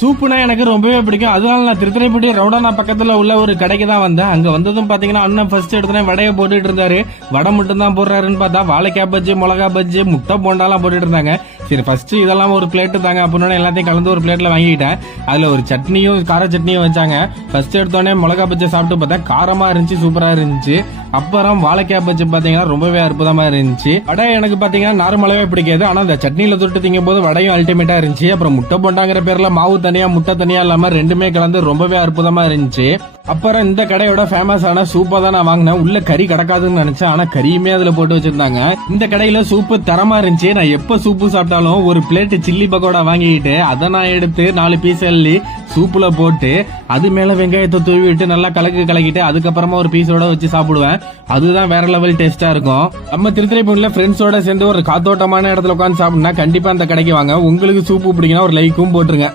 சூப்புனா எனக்கு ரொம்பவே பிடிக்கும். அதனால நான் திருத்துறைப்பூட்டி ரவுடானா பக்கத்துல உள்ள ஒரு கடைக்கு தான் வந்தேன். அங்க வந்ததும் பாத்தீங்கன்னா அண்ணன் ஃபர்ஸ்ட் எடுத்தனே வடையை போட்டுட்டு இருந்தாரு. வடை மட்டும் தான் போடுறாருன்னு பார்த்தா வாழைக்காய் பஜ்ஜி மிளகா பஜ்ஜி முட்டை போண்டாலாம் போட்டுட்டு இருந்தாங்க. சரி ஃபர்ஸ்ட் இதெல்லாம் ஒரு பிளேட்டு தாங்க அப்படின்னு எல்லாத்தையும் கலந்து ஒரு பிளேட்ல வாங்கிட்டேன் அதுல ஒரு சட்னியும் கார சட்னியும் வச்சாங்க. ஃபர்ஸ்ட் எடுத்தோடனே மிளகா பஜ்ஜி சாப்பிட்டு பார்த்தா காரமா இருந்துச்சு சூப்பரா இருந்துச்சு. அப்புறம் வாழைக்காய் பஜ்ஜி பாத்தீங்கன்னா ரொம்பவே அற்புதமா இருந்துச்சு. வடை எனக்கு பாத்தீங்கன்னா நார்மலாவே பிடிக்காது. ஆனா அந்த சட்னியில தொட்டு திங்கும் போது வடையும் அல்டிமேட்டா இருந்துச்சு. அப்புறம் முட்டை போண்டாங்கிற பேர்ல மாவு தனியா முட்டை தனியா இல்லாம ரெண்டுமே கலந்து ரொம்பவே அற்புதமா இருந்துச்சு. அப்புறம் இந்த கடையோட ஃபேமஸ் ஆன சூப்பை தான் நான் வாங்கினேன். உள்ள கறி கிடக்காதுன்னு நினைச்சேன். ஆனா கறியுமே அதுல போட்டு வச்சிருந்தாங்க. இந்த கடையில சூப்பு தரமா இருந்துச்சு. நான் எப்ப சூப்பு சாப்பிட்டாலும் ஒரு பிளேட் சில்லி பக்கோடா வாங்கிக்கிட்டு அதை நான் எடுத்து நாலு பீஸ் அள்ளி சூப்புல போட்டு அது மேல வெங்காயத்தை தூவி விட்டு நல்லா கலக்கு கலக்கிட்டு அதுக்கப்புறமா ஒரு பீஸோட வச்சு சாப்பிடுவேன். அதுதான் வேற லெவல் டேஸ்டா இருக்கும். நம்ம திருத்திரைப்பூர்ல ஃப்ரெண்ட்ஸோட சேர்ந்து ஒரு காத்தோட்டமான இடத்துல உட்காந்து சாப்பிட்டா கண்டிப்பா அந்த கடைக்கு வாங்க. உங்களுக்கு சூப்பு பிடிக்குன்னா ஒரு லைக்கும் போட்டுருங்க.